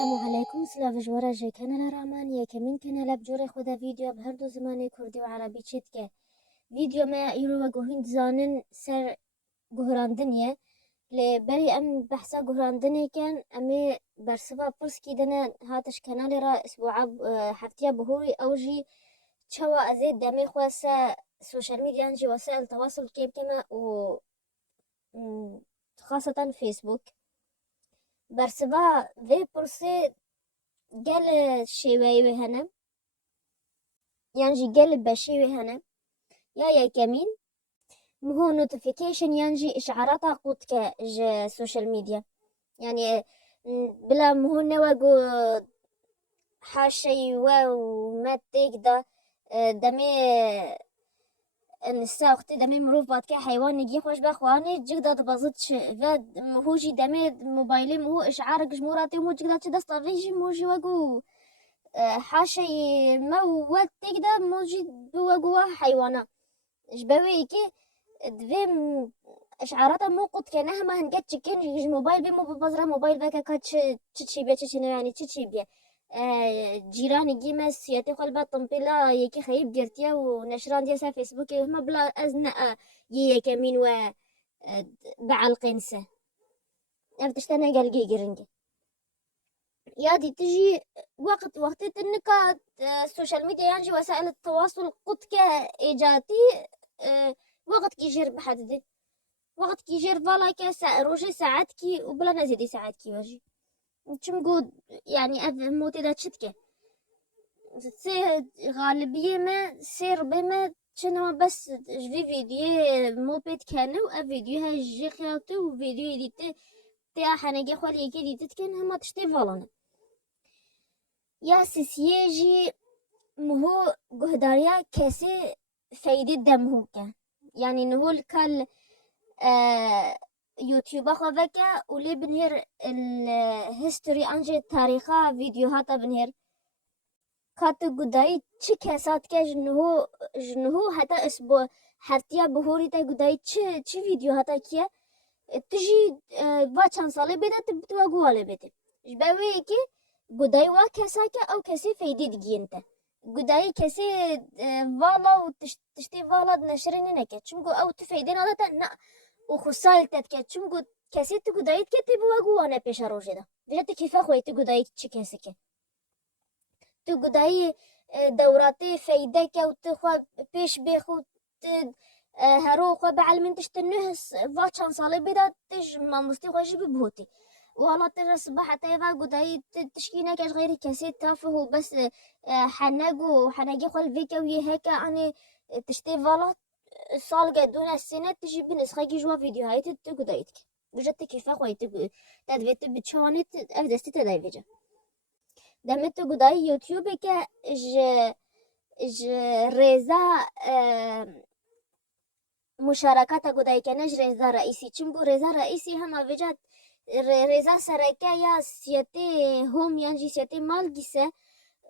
السلام عليكم. سلاف جوارا جي كانال رامانية كمين كانال بجوري خدا فيديو بهردو زماني كردي وعربي تشتكي فيديو ما يرو وقوهين زانن سر قهران دنيا لبري ام بحثا قهران دنيا كان امي برسبا برسكي دنا هاتش كانالي را اسبوعا حفتيا بهوري اوجي تشوا ازيد دامي خواسا سوشيال ميديا انجي وسائل التواصل كيف كما و خاصة فيسبوك برسبا في برسي قال شيوي هنا ينجي قلب بشيوي هنا يا كمين مهو نوتيفيكيشن ينجي إشعارات قوتك سوشيال ميديا يعني بلا مهو نواقو حاشي وما تقدر دمي النساء اختي دمي مروفات كي حيوان نجي خوش باخواني جقدر تبازتش فاد مهوجي دمي موبايلي مهو إشعار جموراتي مهو جقدر تدستافيجي مهوجي واقو حاشي موت تقدر موجود بوا حيوانات جبوي كي دویم اشعارات مو قد كانها ما هنقد تشكين موبايل بي مو ببزره موبايل بك كاتش تشي بيه تشي يعني تشي بيه جيراني جيما سياتي قلبا طنبيلا يكي خيب جرتيا ونشران ديسا فيسبوك وهم بلا ازنا يي كمين و بعلقنسه افتشتنا قلقي قرنجي يا دي تجي وقت انك السوشيال ميديا يعني وسائل التواصل قد كايجاتي وقت كيجير بحدد وقت كيجير فوالا كا روجي ساعات كي وبلا نزيدي ساعات كي واجي تشمقود يعني موتي دا تشتكي سي غالبية ما سير بما شنو بس في فيديو مو بيت كانوا فيديو هاي جي خياطي وفيديو ديت تاع حناجي خالي كي ديت كان هما تشتي فوالا يا سيسيجي مهو قهداريا كاسي فايدة دمه كان يعني نقول كال يوتيوب خذكا ولي بنهر الهيستوري انجي تاريخا فيديوهات بنهر كات قداي تش كاسات كا جنهو حتى اسبوع حفتيا بهوري تا قداي تش فيديوهات كيا تجي باتشان صالي بدا تبتوا قوالي بدا جباوي كي قداي وا كاساكا او كاسي فايدي دقينتا قداي كاسي فالا وتشتي فالا نشرين نكا تشمقو او تفايدين على تا وخصائل تتكا تشمقو كاسي تقداي تكتبوا قوانا بيشا روجدا بجد كيف اخوي تقداي تشكاسكا تقداي دوراتي فايدكا وتخوا بيش بيخو هرو خو بعلم تشتنهس فاتشان صالي بدا تج ما مستوى جيب بهوتي والله ترى صباح تايفا قداي تشكينا كاش غير كاسي تافه بس حناجي خل فيكا ويا هكا اني تشتي فالا صالقة دون السنة تجي بنسخة جوا فيديو هاي تقدايتك بجد كيف اخوي تدفيت بتشواني افدستي تدايفجا دمت قداي يوتيوب كا ج ريزا مشاركات قداي كنج ريزا رئيسي چمگو ريزا رئيسي هم وجد ريزا سرکه یا سیاتی هم یعنی سیاتی مال گیسه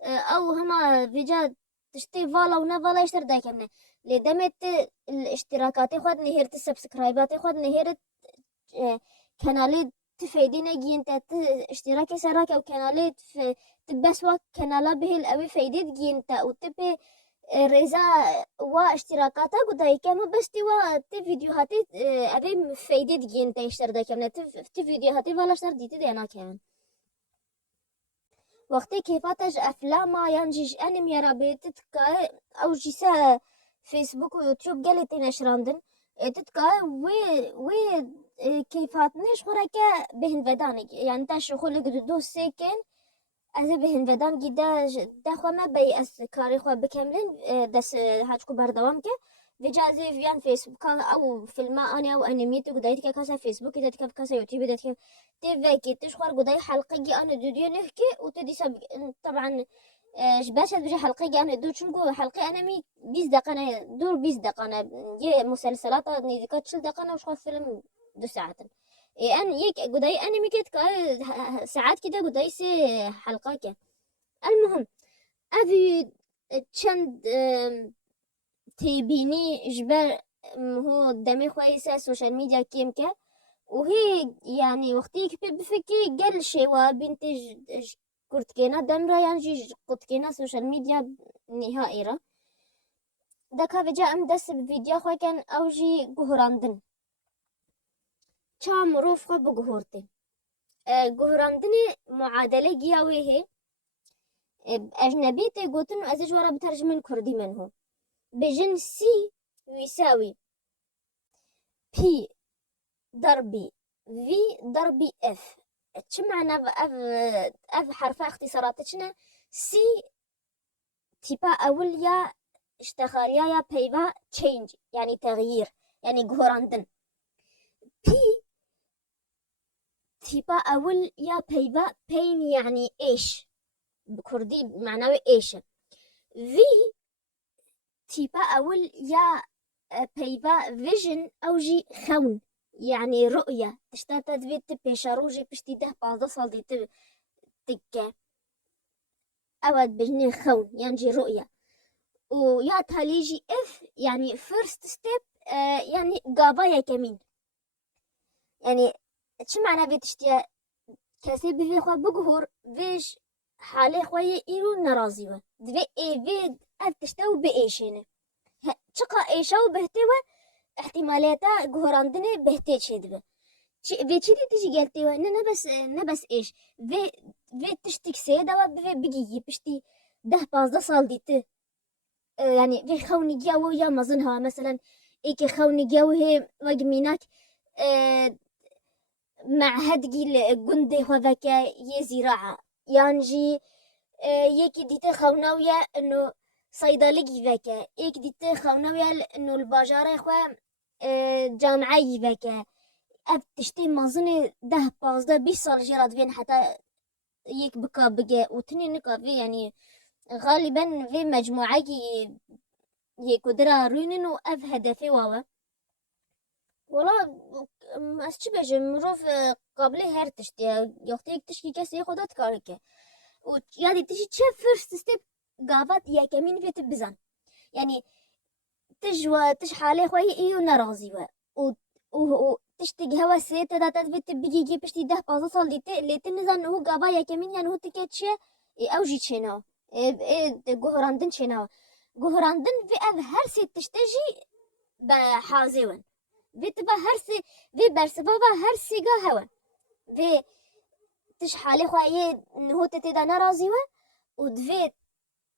او هما وجد تشتي فالا ونا يشتر دايكمنا لدمت الاشتراكات خود نهرت السبسكرايبات خود نهرت كنالي تفيدينا جين اشتراكي سراكه وكنالي تبسوا كنالا به الأوي فايدة جين وتبي ريزا واشتراكاتا قداي كما بس توا تي فيديوهاتي ابي فايدة جين يشتر دايكمنا تي فيديوهاتي فالا اشتر ديتي دينا كمان وقتی كيفاتج افلام ينجيج انمي يا ربي تتكا او جيسا فيسبوك ويوتيوب قالت نشراندن تتكا وي كيفات نيش خوركا بهن فدانك يعني تاش خلق دو سيكن از بهن فدان جدا دخوا ما بي اس كاري خوا بكاملين دس هاجكو بردوام كه وجازي فيان فيسبوك او فيلم اني او انمي تقدايت كاسا فيسبوك تدك كاسا يوتيوب تدك تيفيكي تشخر قداي حلقه جي انا دوديو نحكي وتدي طبعا باش بجي حلقه جي انا دو شنقو حلقه انمي 20 دقيقه انا دور 20 دقيقه انا جي مسلسلات ني ديكات 10 دقيقه انا وشخر فيلم 2 ساعات ان يك قداي انمي كده ساعات كده قداي سي حلقه كده المهم افي تشند تيبيني جبر هو دمي كويسة سوشيال ميديا كيمكا وهي يعني وقتی که بفکی گل شوا بینتج کرد کنا دمرا يعني جي قد کنا سوشال ميديا نهائي را دكا فيجا ام دس بفيديو خو كان او جي گهراندن چا مروف خو بگهورته گهراندن معادله گیاوی هي اجنبي تيقوتن وازج ورا بترجمن كردي منهم بجن سي يساوي بي ضربي في ضربي اف شو معنى اف حرف اختصاراتنا سي تيبا اوليا اشتغاليا يا بيبا تشينج يعني تغيير يعني جوراندن بي تيبا اول يا بيبا بين يعني ايش بكردي معناه ايش في تيبا اول يا بيبا فيجن او جي خون يعني رؤية تشتات تفيت بيشاروجي بشتي ده بعض صالدي تكا أود بجني خون يعني جي رؤية ويا تاليجي اف يعني first step يعني قابايا كمين يعني شو معنى بيتشتيا كاسي بفي خوا بقهور فيش حالي خواي إيرو نرازيوه دفي اي في اف تشتاو بإيشينه شقا إيشاو بهتوا احتمالياتا قهراندني بهتي شدبه في تشدي تيجي قالتي نبس ايش في تشتك سيدا وبفي بقي بشتي ده بازده صال ديت يعني في خوني جاو يا مظنها مثلا ايكي خوني جاو هي وقميناك مع هدقي الجندي هذاك يزراعة يانجي يكي ديت خوناويا انه صيدلي ذاك ايك ديت خوناويا انه الباجار اخوا جامعي ذاك اب تشتي مازني ده بازده 20 سال جرات فين حتى يك بكا بقى وتني نكا في يعني غالبا في مجموعة يقدر رينين وأف هدفي واوا والله أشتبه مروف قبل هر تشتي يختيك تشكي كسي خدات كاركه ويعني تشي تشاف فيرست ستيب قابات يا كمين في تبزان يعني تش حالي خوي إيو نرازي و تشتي هوا سيت دا تثبت بيجي بشتي ده بازا صال اللي تنزل هو قابا يا كمين يعني هو تكتشي أو جي تشيناو جوهراندن تشيناو جوهراندن في أف هرسي تشتجي بحازيون في تبا هرسي في برسبابا هرسي قا هوا في تش حالي خوي هو تتدا نرازيوه ودفي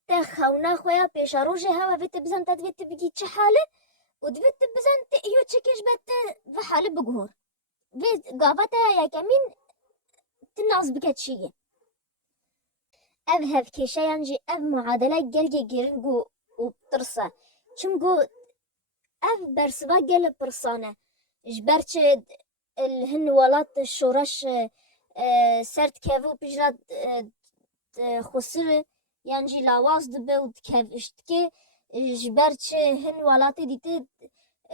تخونا خويا بيشاروجي هوا في تبزن تدفي بيجي تشحاله ودفت بزن تأيو تشكيش بات في حالة بقهور في قابتا يا كمين تنعص بكتشية أذهب كيشا ينجي أذ معادلة جلجي جيرنجو وبترسا شمجو أذ برسبا جل برسانة جبرتش الهن ولات الشورش سرت كافو بجراد خسر ينجي لاواز دبود كاف اشتكي جبرتش هن ولاتي ديتي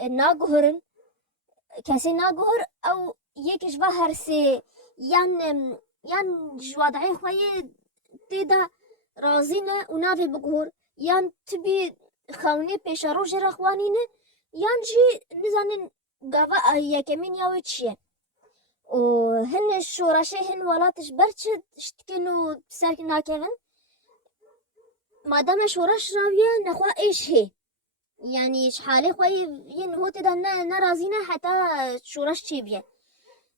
ناقهرن كاسي ناقهر او يكش بهر سي يان جوادعي خوي تيدا رازينه ونافي بقهور يان تبي خوني بيش روج رخوانينه يان جي نزانن قافا هي كمين ياوي تشيه وهن الشورشي هن ولاتش برش اشتكنو ساركنا كيفن مادام شورش راوية نخوا ايش هي يعني شحالي خوي ين هو تدا نرازينا حتى شورش تشيبيا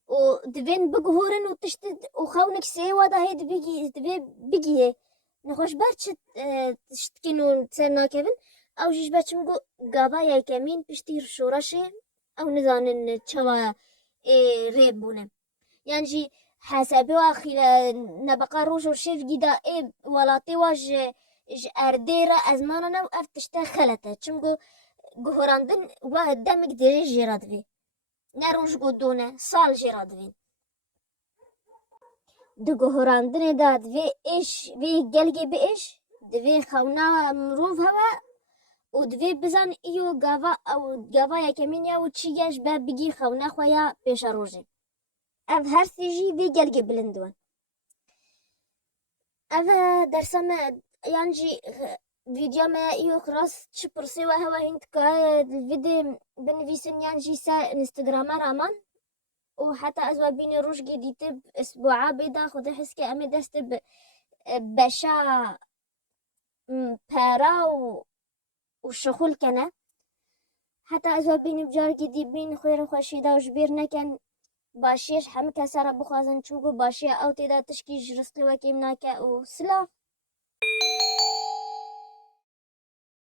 ودفين بقهورن وتشتد وخونك سيوا دا هيد بيجي نخوش بارتش تشتكينو تسرنا كيفن او جيش بارتش مقو قابا يا كمين بشتير شورشي او نزان تشوا ريبونه يعني جي حسابي واخي نبقى روج وشيف جدا ولاتي واج ارديرا ازماننا وافتشتا خلتا چمگو گهراندن و دمك ديري جيراد في نروج قدونه سال جيراد في دو گهراندن داد في ايش في جلجي بايش دفي خونا مروف هوا ودفي بزن ايو قافا او قافا يا كمينيا وتشياش باب بيجي خونا خويا بيش روجي اف هرسيجي في جلجي بلندوان اف درسما يانجي فيديو ما ايو خلاص تشبرسي وهوا هنت كا الفيديو بنفيسن يانجي سا انستغرام رامان و حتی از و بینی روش گیدیت اسبوعا بیدا خود حس که امی دست بشا پارا و شغل کنه. حتی از و بینی بجار گیدی بین خویر خوشیده و جبیر نکن باشیش همه کسا را بخوازن چونکو باشی او تیدا تشکی جرسقی وکیم ناکه و سلاف.